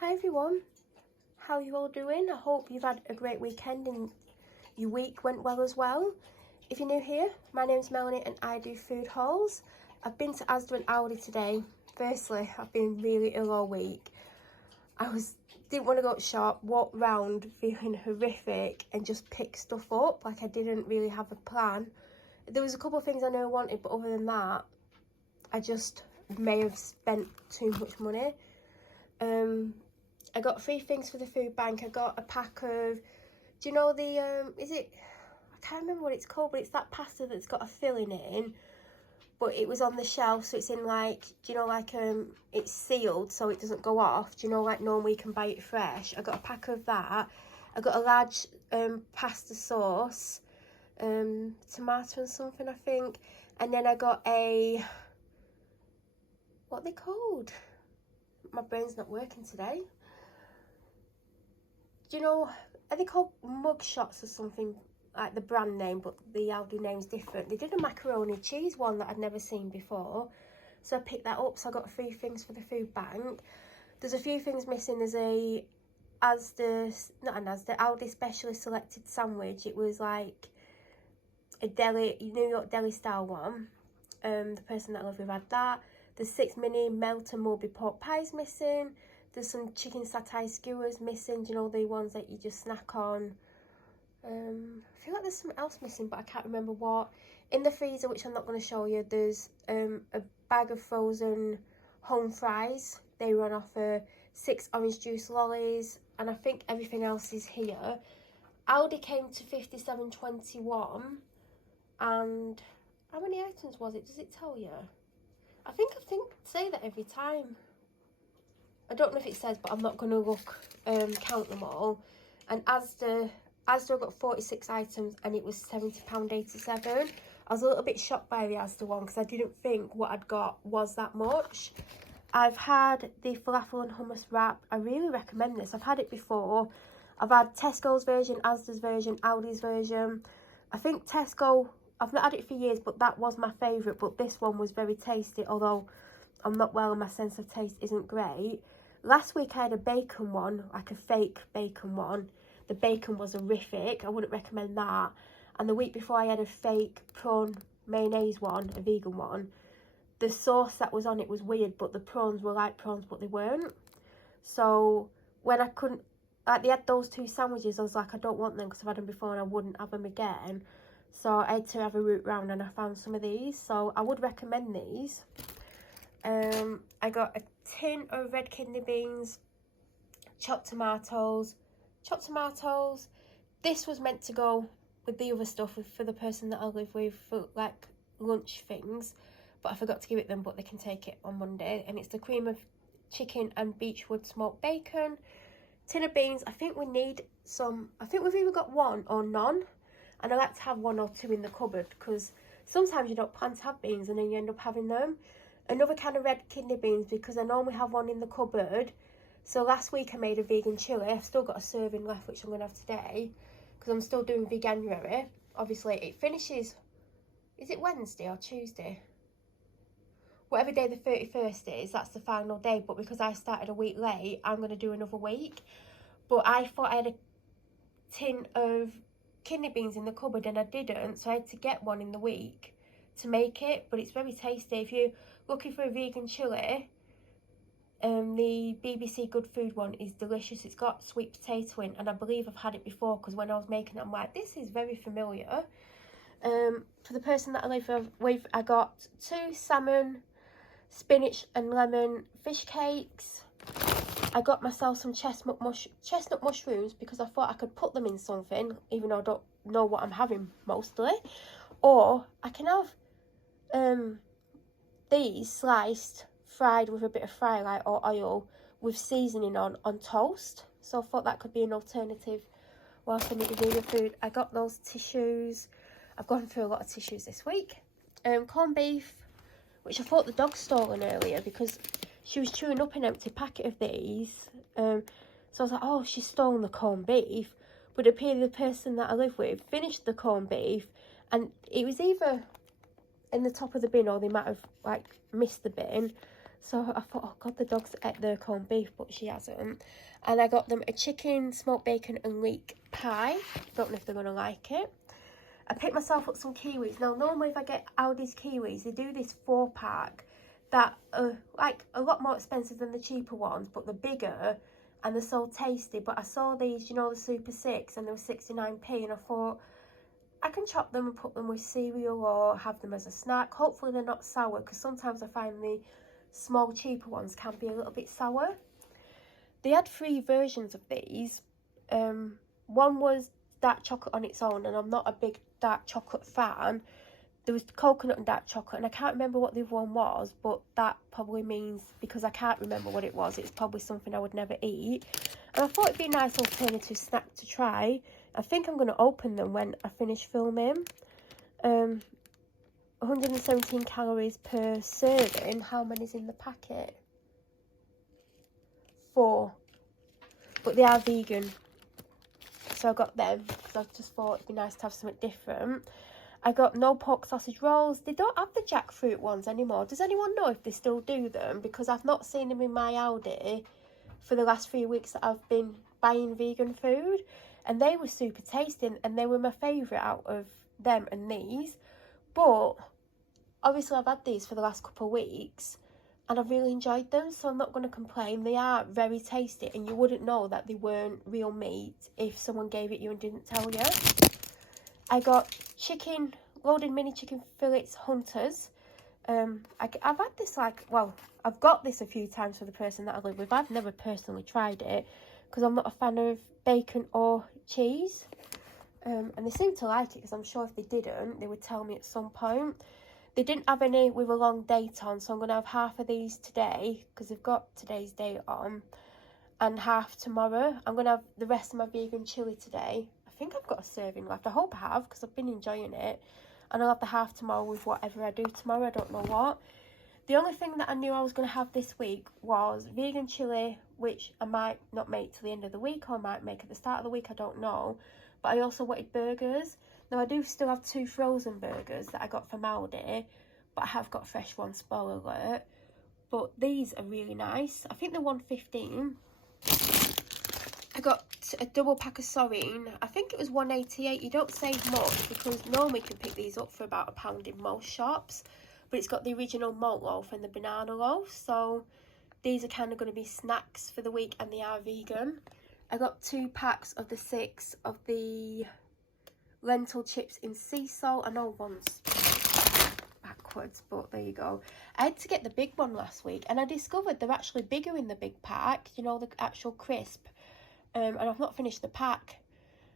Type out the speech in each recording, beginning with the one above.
Hi everyone, how are you all doing? I hope you've had a great weekend and your week went well as well. If you're new here, my name's Melanie and I do food hauls. I've been to Asda and Aldi today. Firstly, I've been really ill all week. Didn't want to go to shop, walk round feeling horrific and just pick stuff up. Like I didn't really have a plan. There was a couple of things I know I wanted, but other than that, I just may have spent too much money. I got 3 things for the food bank. I got a pack of, do you know the, I can't remember what it's called, but it's that pasta that's got a filling in, but it was on the shelf, so it's in like, do you know, like, it's sealed so it doesn't go off. Do you know, like normally you can buy it fresh? I got a pack of that. I got a large pasta sauce, tomato and something, I think. And then I got a, what are they called? My brain's not working today. Do you know, are they called mug shots or something, like the brand name, but the Aldi name's different? They did a macaroni cheese one that I'd never seen before, so I picked that up. So I got 3 things for the food bank. There's a few things missing. There's a Aldi specially selected sandwich. It was like a New York deli style one. The person that I live with had that. There's 6 mini melt and Mulberry pork pies missing. There's some chicken satay skewers missing, do you know, the ones that you just snack on. I feel like there's something else missing, but I can't remember what. In the freezer, which I'm not going to show you, there's a bag of frozen home fries. They run off 6 orange juice lollies, and I think everything else is here. Aldi came to 57.21, and how many items was it? Does it tell you? I think say that every time. I don't know if it says, but I'm not going to look, count them all. And Asda got 46 items and it was £70.87. I was a little bit shocked by the Asda one because I didn't think what I'd got was that much. I've had the falafel and hummus wrap. I really recommend this. I've had it before. I've had Tesco's version, Asda's version, Aldi's version. I think Tesco, I've not had it for years, but that was my favourite. But this one was very tasty, although I'm not well and my sense of taste isn't great. Last week I had a bacon one, like a fake bacon one. The bacon was horrific. I wouldn't recommend that. And the week before I had a fake prawn mayonnaise one, a vegan one. The sauce that was on it was weird, but the prawns were like prawns, but they weren't. So when I couldn't, like they had those 2 sandwiches, I was like, I don't want them because I've had them before and I wouldn't have them again. So I had to have a route round and I found some of these. So I would recommend these. I got a tin of red kidney beans, chopped tomatoes. This was meant to go with the other stuff for the person that I live with for like lunch things, but I forgot to give it them, but they can take it on Monday. And it's the cream of chicken and beechwood smoked bacon. Tin of beans. I think we need some. I think we've either got 1 or none, and I like to have 1 or 2 in the cupboard because sometimes you don't plan to have beans and then you end up having them. Another can of red kidney beans because I normally have 1 in the cupboard. So last week I made a vegan chilli. I've still got a serving left, which I'm going to have today because I'm still doing veganuary. Obviously, it finishes, is it Wednesday or Tuesday? Whatever day the 31st is, that's the final day. But because I started a week late, I'm going to do another week. But I thought I had a tin of kidney beans in the cupboard and I didn't. So I had to get 1 in the week to make it. But it's very tasty. If you're looking for a vegan chilli, the BBC Good Food one is delicious. It's got sweet potato in, and I believe I've had it before because when I was making it, I'm like, this is very familiar. For the person that I live with, I got 2 salmon, spinach and lemon fish cakes. I got myself some chestnut mushrooms because I thought I could put them in something, even though I don't know what I'm having mostly. Or I can have these sliced, fried with a bit of fry light or oil with seasoning on toast. So I thought that could be an alternative whilst I'm eating vegan food. I got those tissues. I've gone through a lot of tissues this week. Corned beef, which I thought the dog stolen earlier because she was chewing up an empty packet of these. So I was like, oh, she's stolen the corned beef. But it appeared the person that I live with finished the corned beef and it was either in the top of the bin or they might have like missed the bin. So I thought, oh God, the dog's ate their corned beef, but she hasn't. And I got them a chicken, smoked bacon and leek pie. Don't know if they're going to like it. I picked myself up some kiwis. Now, normally if I get Aldi's kiwis, they do this 4-pack that are like a lot more expensive than the cheaper ones, but they're bigger and they're so tasty. But I saw these, you know, the Super 6, and they were 69p, and I thought, I can chop them and put them with cereal or have them as a snack. Hopefully they're not sour, because sometimes I find the small cheaper ones can be a little bit sour. They had 3 versions of these. One was dark chocolate on its own, and I'm not a big dark chocolate fan. There was coconut and dark chocolate, and I can't remember what the other one was, but that probably means, because I can't remember what it was, it's probably something I would never eat. And I thought it'd be a nice alternative snack to try. I think I'm going to open them when I finish filming. 117 calories per serving. How many's in the packet? 4. But they are vegan. So I got them because I just thought it'd be nice to have something different. I got no pork sausage rolls. They don't have the jackfruit ones anymore. Does anyone know if they still do them? Because I've not seen them in my Aldi for the last 3 weeks that I've been buying vegan food. And they were super tasty, and they were my favourite out of them and these. But obviously I've had these for the last couple of weeks and I've really enjoyed them, so I'm not going to complain. They are very tasty, and you wouldn't know that they weren't real meat if someone gave it you and didn't tell you. I got chicken, loaded mini chicken fillets, Hunters. I've had this I've got this a few times for the person that I live with. I've never personally tried it because I'm not a fan of bacon or cheese. And they seem to like it, because I'm sure if they didn't, they would tell me at some point. They didn't have any with a long date on, so I'm going to have half of these today because they've got today's date on, and half tomorrow. I'm going to have the rest of my vegan chili today. I think I've got a serving left. I hope I have, because I've been enjoying it. And I'll have the half tomorrow with whatever I do tomorrow. I don't know what. The only thing that I knew I was going to have this week was vegan chili, which I might not make till the end of the week, or I might make at the start of the week, I don't know. But I also wanted burgers. Now I do still have 2 frozen burgers that I got from Aldi, but I have got fresh ones, spoiler alert. But these are really nice. I think they're $1.15. I got a double pack of sorrine. I think it was $1.88. You don't save much, because normally you can pick these up for about £1 in most shops. But it's got the original malt loaf and the banana loaf. So these are kind of going to be snacks for the week, and they are vegan. I got 2 packs of the 6 of the lentil chips in sea salt. I know one's backwards, but there you go. I had to get the big one last week, and I discovered they're actually bigger in the big pack, you know, the actual crisp. And I've not finished the pack.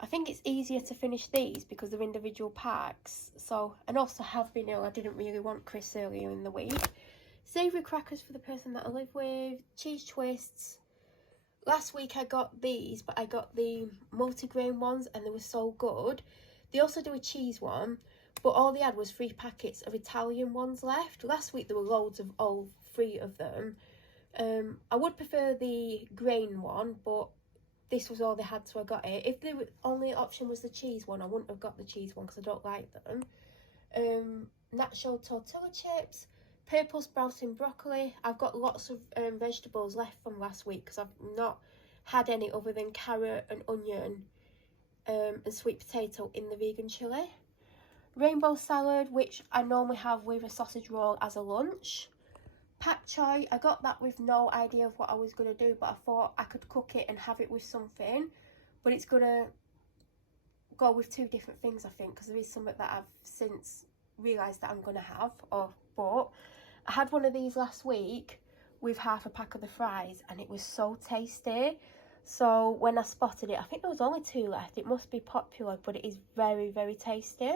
I think it's easier to finish these because they're individual packs. So, and also have been ill. I didn't really want crisps earlier in the week. Savoury crackers for the person that I live with. Cheese twists. Last week I got these, but I got the multigrain ones, and they were so good. They also do a cheese one, but all they had was 3 packets of Italian ones left. Last week there were loads of all 3 of them. I would prefer the grain one, but this was all they had, so I got it. If the only option was the cheese one, I wouldn't have got the cheese one because I don't like them. Nacho tortilla chips, purple sprouting broccoli. I've got lots of vegetables left from last week because I've not had any other than carrot and onion and sweet potato in the vegan chili. Rainbow salad, which I normally have with a sausage roll as a lunch. Pak choy, I got that with no idea of what I was going to do, but I thought I could cook it and have it with something. But it's going to go with 2 different things, I think, because there is something that I've since realised that I'm going to have or bought. I had one of these last week with half a pack of the fries, and it was so tasty. So when I spotted it, I think there was only 2 left. It must be popular, but it is very, very tasty.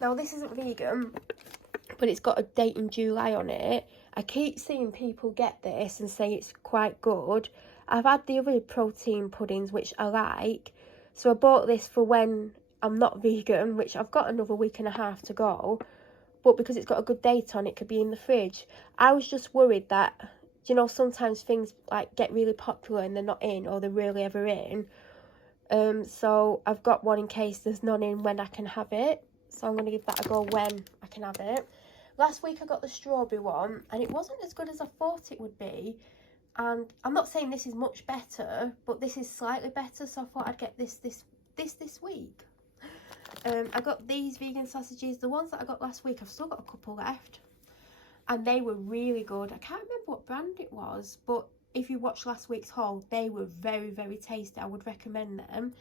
Now, this isn't vegan, but it's got a date in July on it. I keep seeing people get this and say it's quite good. I've had the other protein puddings, which I like. So I bought this for when I'm not vegan, which I've got another week and a half to go. But because it's got a good date on, it could be in the fridge. I was just worried that, you know, sometimes things like get really popular and they're not in, or they're rarely ever in. So I've got one in case there's none in when I can have it. So I'm going to give that a go when I can have it. Last week I got the strawberry one and it wasn't as good as I thought it would be. And I'm not saying this is much better, but this is slightly better, so I thought I'd get this week. I got these vegan sausages. The ones that I got last week, I've still got a couple left. And they were really good. I can't remember what brand it was, but if you watched last week's haul, they were very, very tasty. I would recommend them.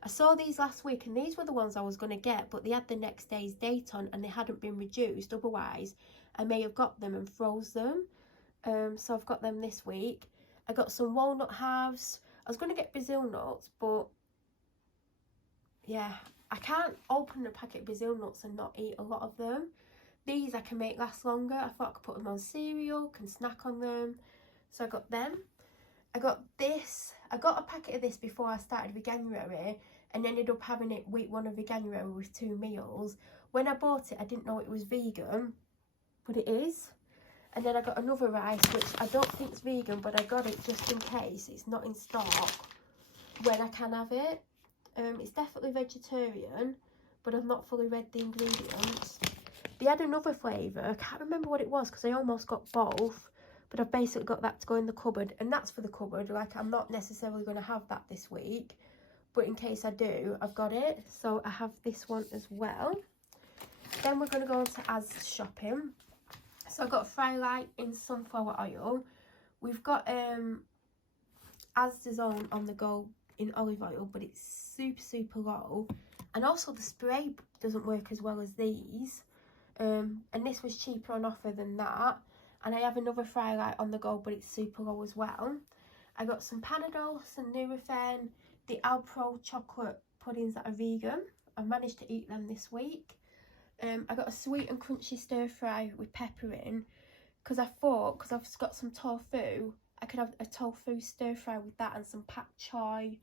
I saw these last week and these were the ones I was going to get, but they had the next day's date on and they hadn't been reduced. Otherwise, I may have got them and froze them. So I've got them this week. I got some walnut halves. I was going to get Brazil nuts, but yeah, I can't open a packet of Brazil nuts and not eat a lot of them. These I can make last longer. I thought I could put them on cereal, can snack on them. So I got them. I got this. I got a packet of this before I started veganuary and ended up having it week 1 of veganuary with 2 meals. When I bought it, I didn't know it was vegan, but it is. And then I got another rice, which I don't think is vegan, but I got it just in case it's not in stock when I can have it. It's definitely vegetarian, but I've not fully read the ingredients. They had another flavour. I can't remember what it was because I almost got both, but I've basically got that to go in the cupboard, and that's for the cupboard. Like, I'm not necessarily going to have that this week, but in case I do, I've got it. So I have this one as well. Then we're going to go on to Asda shopping. So I got Fry Light in sunflower oil. We've got Asda's own on the go in olive oil, but it's super, super low. And also the spray doesn't work as well as these. And this was cheaper on offer than that. And I have another Fry Light on the go, but it's super low as well. I got some Panadol, some Nurofen, the Alpro chocolate puddings that are vegan. I've managed to eat them this week. I got a sweet and crunchy stir fry with pepper in, because I thought, because I've got some tofu, I could have a tofu stir fry with that and some pak choi.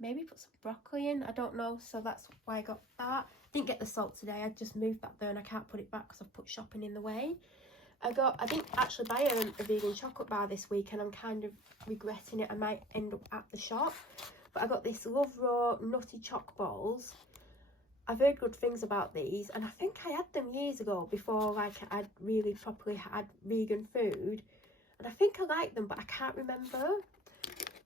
Maybe put some broccoli in, I don't know. So that's why I got that. Didn't get the salt today, I just moved that there and I can't put it back because I've put shopping in the way. I didn't actually buy a vegan chocolate bar this week and I'm kind of regretting it. I might end up at the shop. But I got this Love Raw nutty choc balls. I've heard good things about these, and I think I had them years ago before like I'd really properly had vegan food, and I think I liked them, but I can't remember.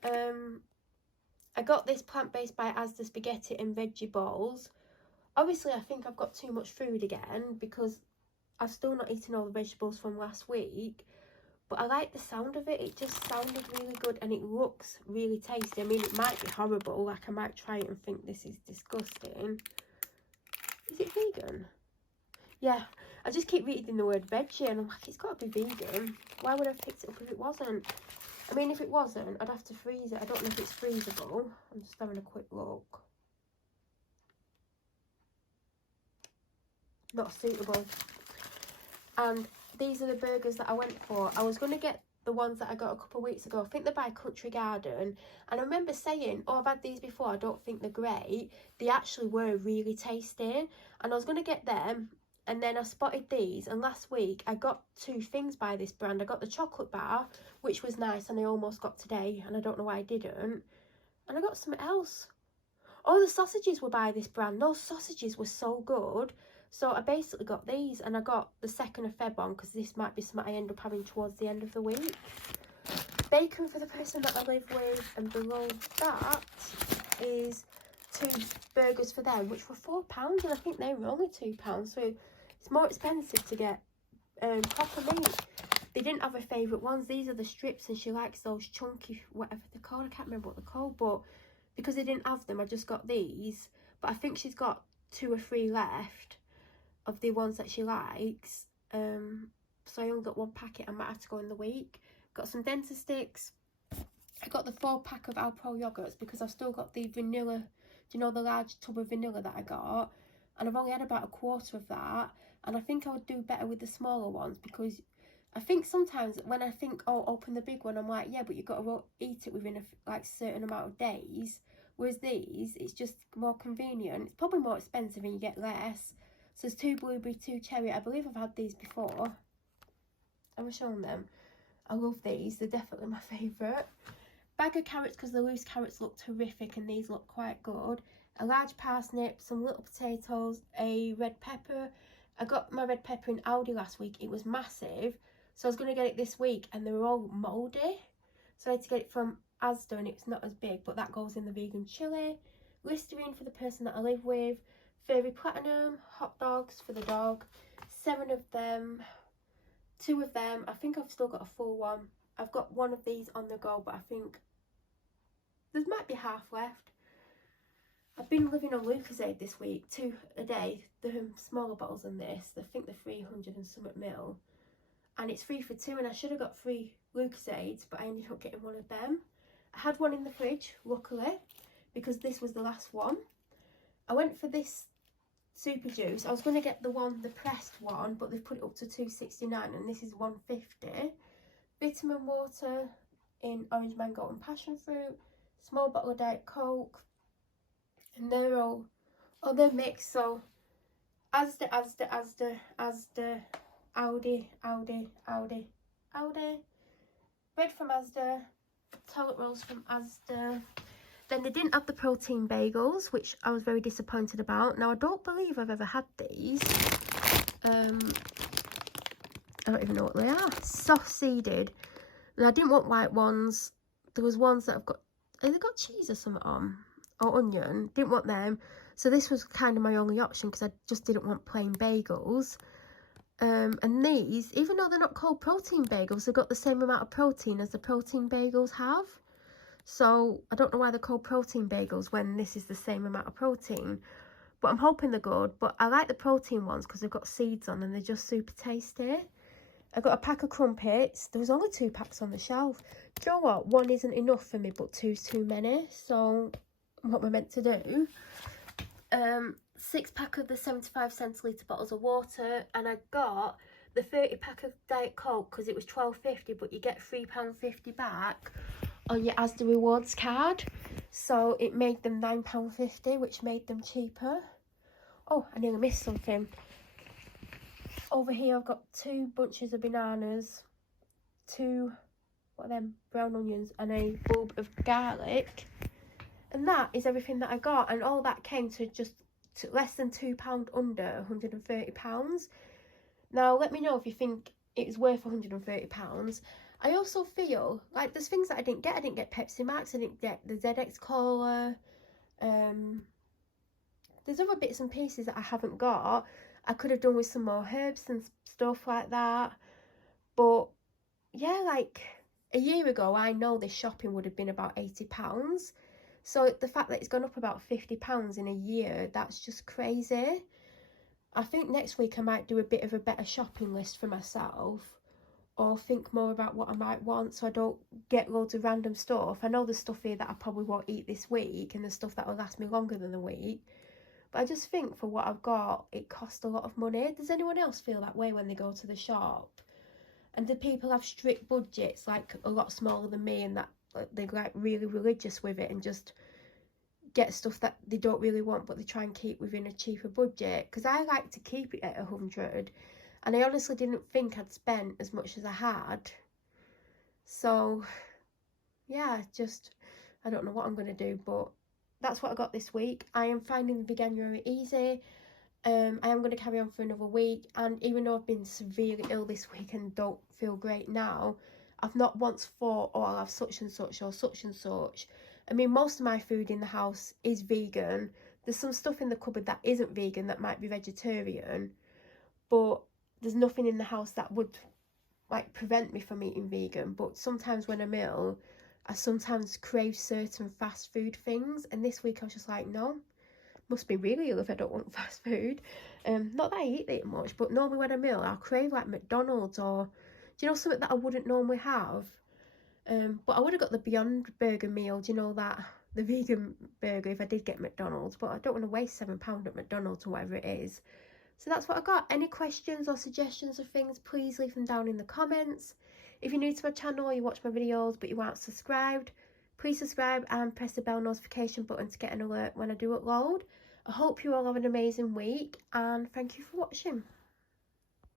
I got this plant-based by Asda spaghetti and veggie balls. Obviously I think I've got too much food again because I've still not eaten all the vegetables from last week, but I like the sound of it. It just sounded really good and it looks really tasty. I mean, it might be horrible, like I might try it and think this is disgusting. Is it vegan? Yeah, I just keep reading the word veggie and I'm like, it's got to be vegan. Why would I have picked it up if it wasn't? I mean, if it wasn't, I'd have to freeze it. I don't know if it's freezable. I'm just having a quick look. Not suitable. And these are the burgers that I went for. I was going to get the ones that I got a couple of weeks ago. I think they're by Country Garden. And I remember saying, oh, I've had these before. I don't think they're great. They actually were really tasty. And I was going to get them. And then I spotted these. And last week, I got 2 things by this brand. I got the chocolate bar, which was nice. And I almost got today. And I don't know why I didn't. And I got something else. Oh, the sausages were by this brand. Those sausages were so good. So I basically got these, and I got the 2nd of Feb on because this might be something I end up having towards the end of the week. Bacon for the person that I live with, and below that is 2 burgers for them, which were £4, and I think they were only £2, so it's more expensive to get proper meat. They didn't have her favourite ones. These are the strips, and she likes those chunky, whatever they're called. I can't remember what they're called, but because they didn't have them, I just got these. But I think she's got 2 or 3 left of the ones that she likes, so I only got 1 packet. I might have to go in the week. Got some dentist sticks. I got the 4-pack of Alpro yogurts because I've still got the vanilla, do you know, the large tub of vanilla that I got, and I've only had about a quarter of that, and I think I would do better with the smaller ones because I think sometimes when I think, oh, open the big one, I'm like, yeah, but you've got to eat it within a like certain amount of days, whereas these, it's just more convenient. It's probably more expensive and you get less. So there's 2 blueberry, 2 cherry. I believe I've had these before. I'm showing them. I love these. They're definitely my favourite. Bag of carrots because the loose carrots look terrific and these look quite good. A large parsnip, some little potatoes, a red pepper, I got my red pepper in Aldi last week. It was massive. So I was going to get it this week and they were all mouldy. So I had to get it from Asda and it's not as big, but that goes in the vegan chilli. Listerine for the person that I live with. Fairy Platinum, hot dogs for the dog. 7 of them. 2 of them. I think I've still got a full one. I've got one of these on the go, but I think there might be half left. I've been living on Lucozade this week, 2 a day. The smaller bottles than this. I think they're 300 and something mil. And it's 3 for 2, and I should have got 3 Lucozades, but I ended up getting one of them. I had one in the fridge, luckily, because this was the last one. I went for this super juice. I was going to get the pressed one, but they've put it up to $2.69 and this is $1.50. Vitamin water in orange, mango and passion fruit. Small bottle of Diet Coke. And they're all they're mixed. So Asda, Aldi. Bread from Asda. Toilet rolls from Asda. Then they didn't have the protein bagels, which I was very disappointed about. Now, I don't believe I've ever had these. I don't even know what they are. Soft seeded. And I didn't want white ones. There was ones that have got cheese or something on. Or onion. Didn't want them. So this was kind of my only option because I just didn't want plain bagels. And these, even though they're not called protein bagels, they've got the same amount of protein as the protein bagels have. So I don't know why they're called protein bagels when this is the same amount of protein. But I'm hoping they're good. But I like the protein ones because they've got seeds on and they're just super tasty. I got a pack of crumpets. There was only 2 packs on the shelf. Do you know what? 1 isn't enough for me, but 2's too many. So what we're meant to do. 6 pack of the 75 centilitre bottles of water. And I got the 30 pack of Diet Coke because it was £12.50, but you get £3.50 back on your Asda Rewards card. So it made them £9.50, which made them cheaper. Oh, I nearly missed something. Over here I've got 2 bunches of bananas, 2 brown onions and a bulb of garlic. And that is everything that I got, and all that came to just less than £2 under £130. Now let me know if you think it's worth £130. I also feel like there's things that I didn't get. I didn't get Pepsi Max, I didn't get the ZX Cola. There's other bits and pieces that I haven't got. I could have done with some more herbs and stuff like that. But yeah, like a year ago, I know this shopping would have been about £80. So the fact that it's gone up about £50 in a year, that's just crazy. I think next week I might do a bit of a better shopping list for myself. Or think more about what I might want so I don't get loads of random stuff. I know there's stuff here that I probably won't eat this week and there's stuff that will last me longer than a week. But I just think for what I've got, it costs a lot of money. Does anyone else feel that way when they go to the shop? And do people have strict budgets, like a lot smaller than me, and that they're like really religious with it and just get stuff that they don't really want but they try and keep within a cheaper budget? Because I like to keep it at 100. And I honestly didn't think I'd spent as much as I had. So, yeah, I don't know what I'm going to do, but that's what I got this week. I am finding the veganuary easy. I am going to carry on for another week. And even though I've been severely ill this week and don't feel great now, I've not once thought, oh, I'll have such and such or such and such. I mean, most of my food in the house is vegan. There's some stuff in the cupboard that isn't vegan that might be vegetarian. But there's nothing in the house that would like prevent me from eating vegan. But sometimes when I'm ill, I sometimes crave certain fast food things. And this week I was just like, no, must be really ill if I don't want fast food. Not that I eat it much, but normally when I'm ill, I'll crave like McDonald's or, do you know, something that I wouldn't normally have. But I would have got the Beyond Burger meal, do you know that? The vegan burger if I did get McDonald's. But I don't want to waste £7 at McDonald's or whatever it is. So that's what I got. Any questions or suggestions of things, please leave them down in the comments. If you're new to my channel or you watch my videos but you aren't subscribed, please subscribe and press the bell notification button to get an alert when I do upload. I hope you all have an amazing week and thank you for watching.